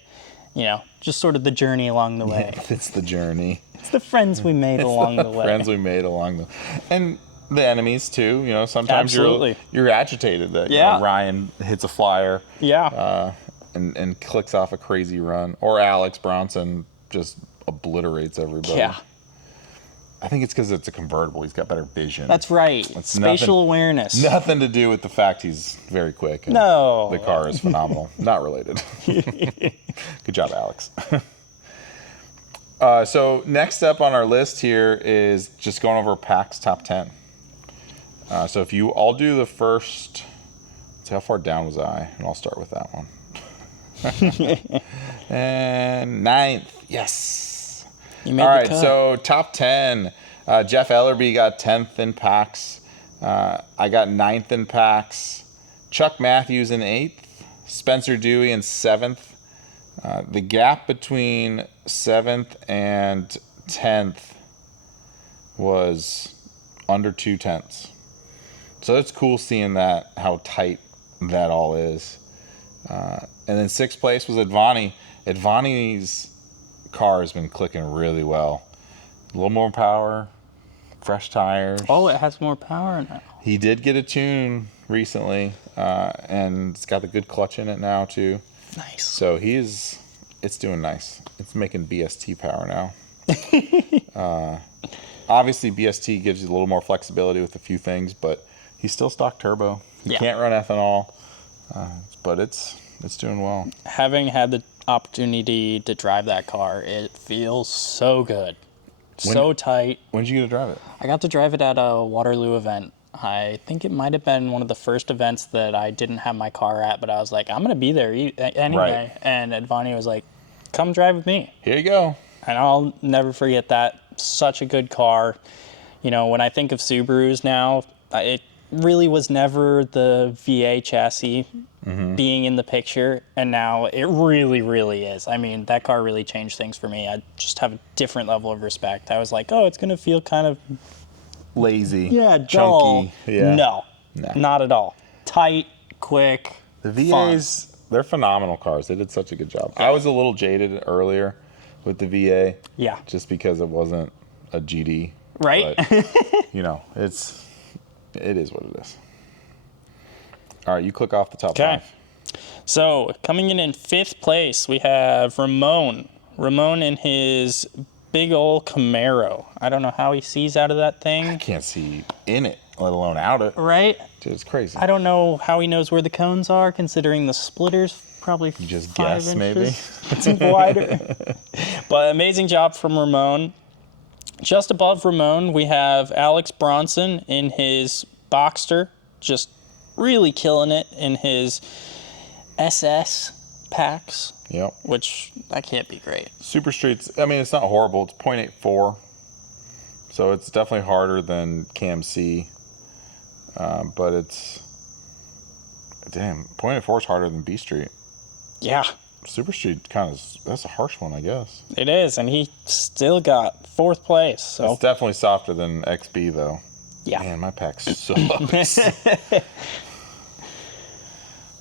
You know, just sort of the journey along the way. It's the journey. It's the friends we made along the way. Friends we made along the, and the enemies too. You know, sometimes Absolutely. you're agitated that you Yeah. know, Ryan hits a flyer, Yeah. and clicks off a crazy run, or Alex Bronson just obliterates everybody. Yeah. I think it's because it's a convertible. He's got better vision. That's right. It's Spatial nothing- awareness. Nothing to do with the fact he's very quick. And No. the car is phenomenal. Not related. Good job, Alex. So next up on our list here is just going over PAX top 10. So if I'll do the first, let's see, how far down was I? And I'll start with that one. And 9th, yes. You made All the right, cut. so top 10. Jeff Ellerby got 10th in PAX. I got 9th in PAX. Chuck Matthews in 8th. Spencer Dewey in 7th. The gap between 7th and 10th was under 0.2. So it's cool seeing that, how tight that all is. And then 6th place was Advani. Advani's car has been clicking really well. A little more power, fresh tires. Oh, it has more power now. He did get a tune recently, and it's got the good clutch in it now too. Nice. So it's doing nice. It's making BST power now. Obviously, BST gives you a little more flexibility with a few things, but he's still stock turbo. He Yeah. can't run ethanol, but it's doing well. Having had the opportunity to drive that car, it feels so good. So tight. When did you get to drive it? I got to drive it at a Waterloo event. I think it might have been one of the first events that I didn't have my car at, but I was like, I'm going to be there anyway. Right. And Advani was like, come drive with me. Here you go. And I'll never forget that. Such a good car. You know, when I think of Subarus now, it really was never the VA chassis being in the picture, and now it really, really is. I mean, that car really changed things for me. I just have a different level of respect. I was like, oh, it's going to feel kind of, Lazy. dull. Chunky. Yeah. No, No. not at all. Tight, quick, The VAs, they're phenomenal cars. They did such a good job. I was a little jaded earlier with the VA. Yeah. Just because it wasn't a GD. Right? But, you know, it is what it is. All right, you click off the top Okay. 5. So coming in 5th place, we have Ramon. Ramon in his big old Camaro. I don't know how he sees out of that I thing. can't see in it, let alone out it. Right? Dude, it's crazy. I don't know how he knows where the cones are, considering the splitter's probably just 5 guess, maybe? inches wider. But amazing job from Ramon. Just above Ramon, we have Alex Bronson in his Boxster, just really killing it in his SS packs, Yep. which that can't be great. Super Streets, I mean, it's not horrible. It's 0.84. So it's definitely harder than Cam C. But it's, damn, 0.84 is harder than B Street. Yeah, Super Street that's a harsh one, I guess. it is, and he still got 4th place. So It's definitely softer than XB, though. yeah. Man, my pack sucks.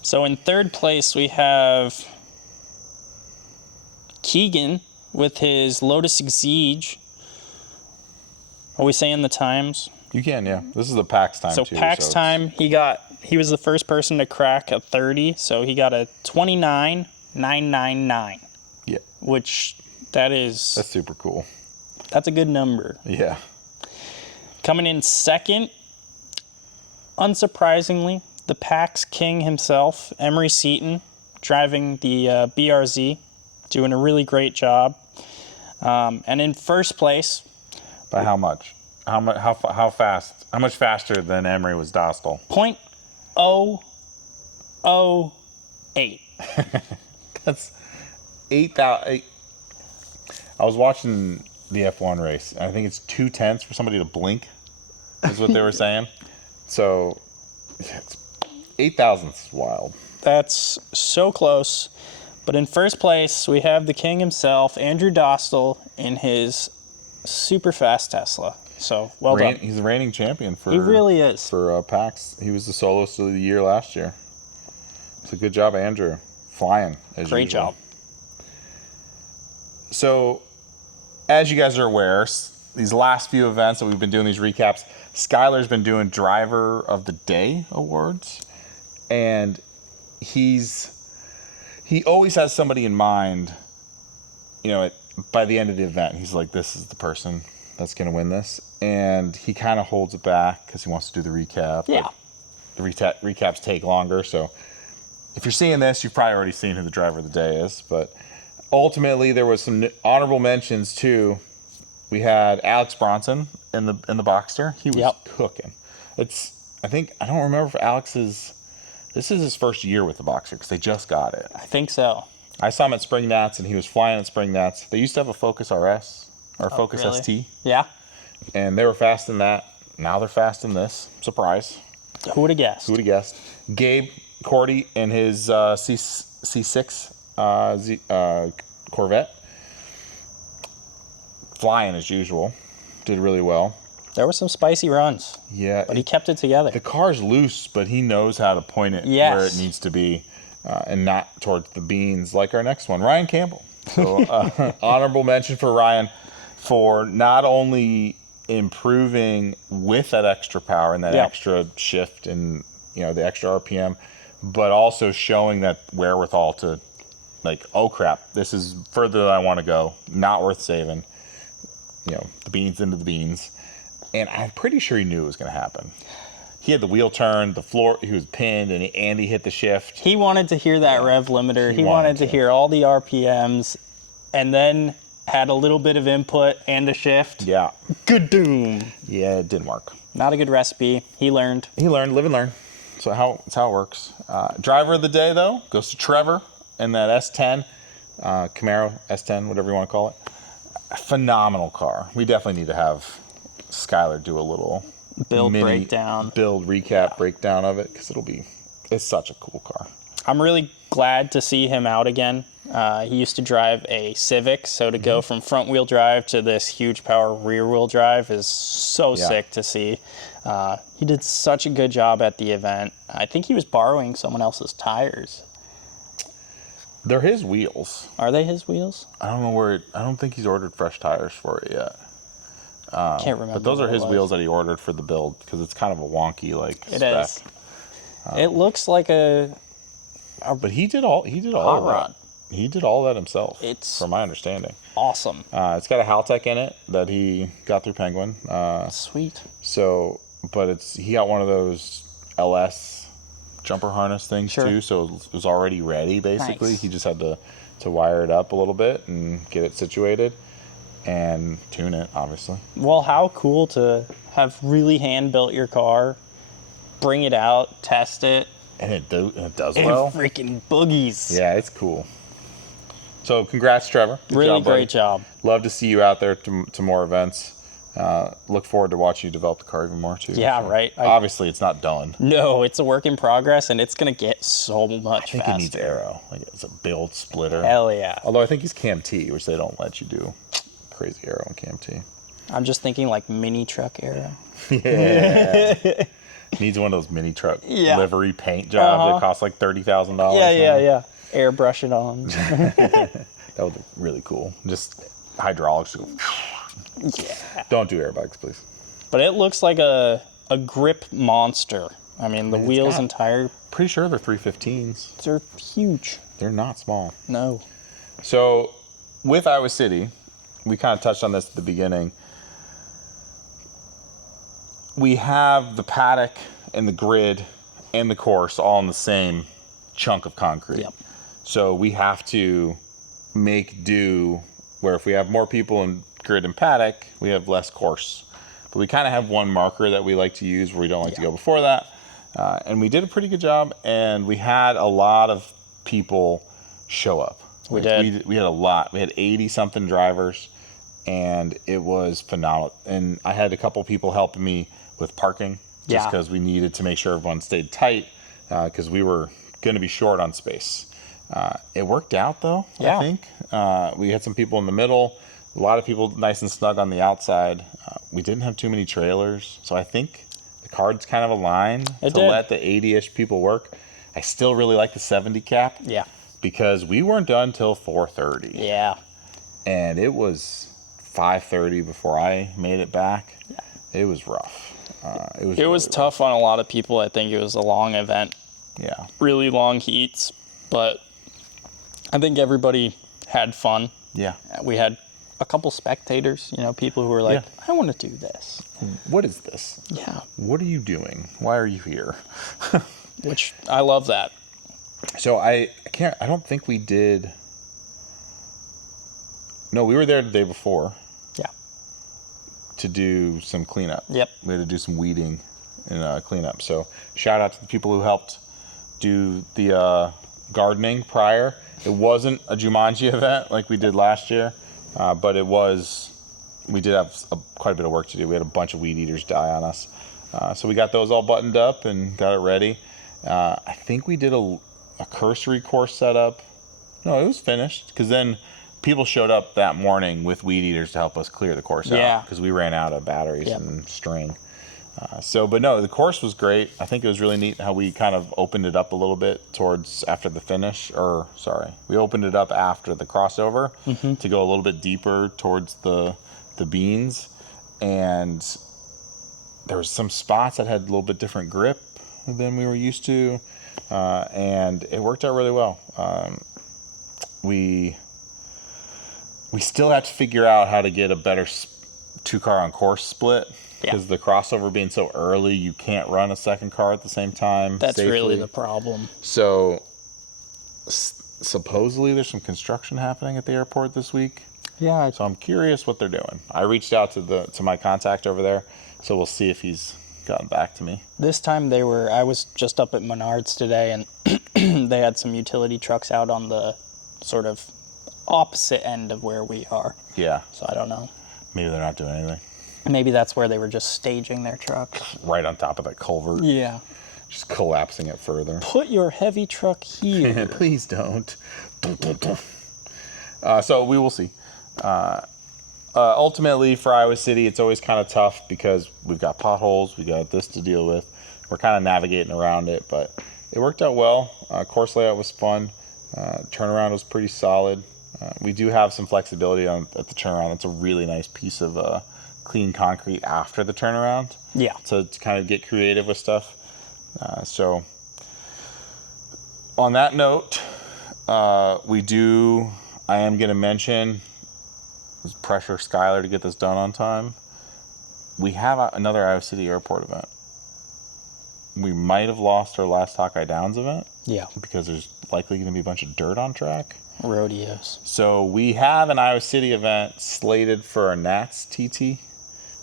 So in 3rd place, we have Keegan with his Lotus Exige. Are we saying the times? You can, yeah. This is the PAX time, So too. PAX time, he was the first person to crack a 30, so he got a 29.999, Yeah, which that's super cool. a good number. Yeah. Coming in 2nd, unsurprisingly, the PAX king himself, Emery Seaton, driving the BRZ, doing a really great job. And in 1st place, By how much? How fast? How much faster than Emery was Dostal? 0.008. That's 8,000. I was watching the F1 race. And I think it's 0.2 for somebody to blink, is what they were saying. So, yeah, 8,000 is wild. That's so close. But in 1st place, we have the king himself, Andrew Dostal, in his super fast Tesla. So, well done. He's the reigning champion for. He really is. For PAX. He was the soloist of the year last year. It's a good job, Andrew. Flying as Great usual. job. So, as you guys are aware, these last few events that we've been doing these recaps, Skylar's been doing Driver of the Day awards, and he always has somebody in mind. You know, by the end of the event, he's like, "This is the person that's going to win this," and he kind of holds it back because he wants to do the recap. Yeah. The recaps take longer, so if you're seeing this, you've probably already seen who the Driver of the Day is, but. Ultimately, there was some honorable mentions too. We had Alex Bronson in the Boxster. He was cooking. I don't remember if This is his first year with the Boxster because they just got it. I think so. I saw him at Spring Nats and he was flying at Spring Nats. They used to have a Focus RS or Focus really? ST, Yeah. and they were fast in that. Now they're fast in this. Surprise. Who would have guessed? Who would have guessed? Gabe Cordy in his C6 Corvette, flying as usual, did really well. There were some spicy runs. Yeah, But he kept it together. the car's loose, but he knows how to point it Yes. where it needs to be, and not towards the beans like our next one, Ryan Campbell. So honorable mention for Ryan for not only improving with that extra power and that extra shift and the extra RPM, but also showing that wherewithal to. Like, oh crap, this is further than I want to go. Not worth saving. The beans into the beans. And I'm pretty sure he knew it was going to happen. He had the wheel turned, the floor, he was pinned, and Andy hit the shift. He wanted to hear that rev limiter. He wanted to hear all the RPMs, and then had a little bit of input and a shift. Yeah. Good doom. Yeah, it didn't work. Not a good recipe. He learned. Live and learn. So that's how it works. Driver of the day, though, goes to Trevor. And that S10, Camaro S10, whatever you want to call it. A phenomenal car. We definitely need to have Skylar do a little Build recap breakdown of it because it's such a cool car. I'm really glad to see him out again. He used to drive a Civic, so to go from front wheel drive to this huge power rear wheel drive is so sick to see. He did such a good job at the event. I think he was borrowing someone else's tires. They're his wheels. Are they his wheels? I don't know I don't think he's ordered fresh tires for it yet. Can't remember. But those are his wheels that he ordered for the build because it's kind of a wonky It spec. is. It looks like a But he did all hot of rod. that. he did all that himself, It's from my understanding. awesome. It's got a Haltech in it that he got through Penguin. Sweet. So, but he got one of those LS jumper harness things Sure. too, so it was already ready basically. Nice. He just had to wire it up a little bit and get it situated and tune it, obviously. Well, how cool to have really hand built your car, bring it out, test it, And it does and well. freaking boogies. Yeah, it's cool. So congrats, Trevor. Good Really job, buddy. great job. Love to see you out there to more events. Look forward to watching you develop the car even more too. Yeah, So, right. Obviously, it's not done. No, it's a work in progress, and it's gonna get so much I think faster. it needs aero. Like it's a build splitter. Hell yeah. Although I think he's Cam T, which they don't let you do crazy aero in Cam T. I'm just thinking like mini truck era. Yeah. Needs one of those mini truck Yeah. livery paint jobs that cost like $30,000. Yeah. Airbrush it on. That would be really cool. Just hydraulics. To go. Yeah. Don't do airbags, please. But it looks like a grip monster. I mean, the wheels got- and tire, Pretty sure they're 315s. they're huge. They're not small. No. So with Iowa City, we kind of touched on this at the beginning. We have the paddock and the grid and the course all in the same chunk of concrete. Yep. So we have to make do where if we have more people in grid and paddock, we have less course. But we kind of have one marker that we like to use where we don't like to go before that. And we did a pretty good job, and we had a lot of people show up. We did. We had a lot. We had 80-something drivers, and it was phenomenal. And I had a couple people helping me with parking just Yeah. because we needed to make sure everyone stayed tight because we were going to be short on space. It worked out, though, Yeah. I think. We had some people in the middle, a lot of people nice and snug on the outside. We didn't have too many trailers, so I think the cards kind of aligned It to did. let the 80-ish people work. I still really like the 70 cap Yeah. because we weren't done till 4:30. Yeah. And it was 5:30 before I made it back. It was rough. It was It was really tough on a lot of people. I think it was a long event, rough. Yeah. really long heats, but I think everybody had fun. Yeah. We had a couple spectators, people who were like, Yeah. I want to do this. What is this? Yeah. What are you doing? Why are you here? Which I love that. So I don't think we did. No, we were there the day before Yeah. to do some cleanup. Yep. We had to do some weeding and cleanup. So shout out to the people who helped do the gardening prior. It wasn't a Jumanji event like we did last year, but it was. We did have quite a bit of work to do. We had a bunch of weed eaters die on us. So we got those all buttoned up and got it ready. I think we did a cursory course setup. No, it was finished because then people showed up that morning with weed eaters to help us clear the course Yeah. out because we ran out of batteries Yep. and string. But no, the course was great. I think it was really neat how we kind of opened it up a little bit towards after the finish, we opened it up after the crossover to go a little bit deeper towards the beans, and there was some spots that had a little bit different grip than we were used to, and it worked out really well. We still have to figure out how to get a better two-car on course split because the crossover being so early, you can't run a second car at the same time. That's safely. really the problem. So supposedly there's some construction happening at the airport this week. Yeah. So I'm curious what they're doing. I reached out to my contact over there, so we'll see if he's gotten back to me. This time I was just up at Menards today, and they had some utility trucks out on the sort of opposite end of where we are. Yeah, So I don't know. maybe they're not doing anything. Maybe that's where they were just staging their truck. Right on top of that culvert, Yeah. just collapsing it further. Put your heavy truck here. Please don't. So we will see. Ultimately, for Iowa City, it's always kind of tough because we've got potholes, we got this to deal with. We're kind of navigating around it, but it worked out well. Course layout was fun. Turnaround was pretty solid. We do have some flexibility at the turnaround. It's a really nice piece of clean concrete after the turnaround. Yeah. To kind of get creative with stuff. So on that note, I am going to mention, pressure Skylar to get this done on time. We have another Iowa City Airport event. We might have lost our last Hawkeye Downs event. Yeah. Because there's likely going to be a bunch of dirt on track. Rodeos. So we have an Iowa City event slated for a Nats TT,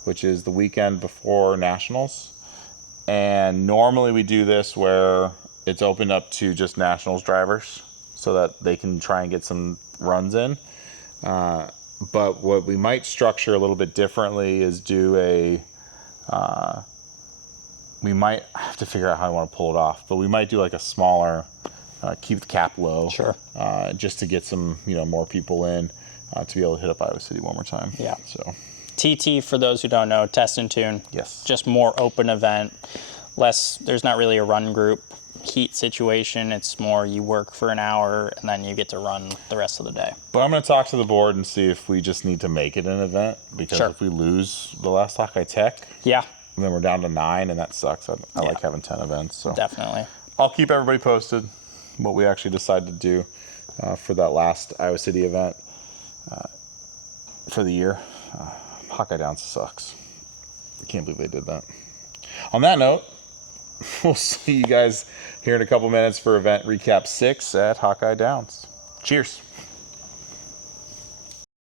which is the weekend before Nationals. And normally we do this where it's opened up to just Nationals drivers so that they can try and get some runs in. But what we might structure a little bit differently is do we might have to figure out how I want to pull it off, but we might do like a smaller, keep the cap low. Sure. Just to get some, more people in to be able to hit up Iowa City one more time. Yeah. So TT, for those who don't know, test and tune. Yes. Just more open event. There's not really a run group heat situation. It's more you work for an hour and then you get to run the rest of the day. But I'm going to talk to the board and see if we just need to make it an event, because Sure. if we lose the last Hawkeye Tech, Yeah, then we're down to 9, and that sucks. I like having 10 events. So definitely. I'll keep everybody posted what we actually decide to do for that last Iowa City event for the year. Hawkeye Downs sucks. I can't believe they did that. On that note, we'll see you guys here in a couple minutes for event recap 6 at Hawkeye Downs. Cheers.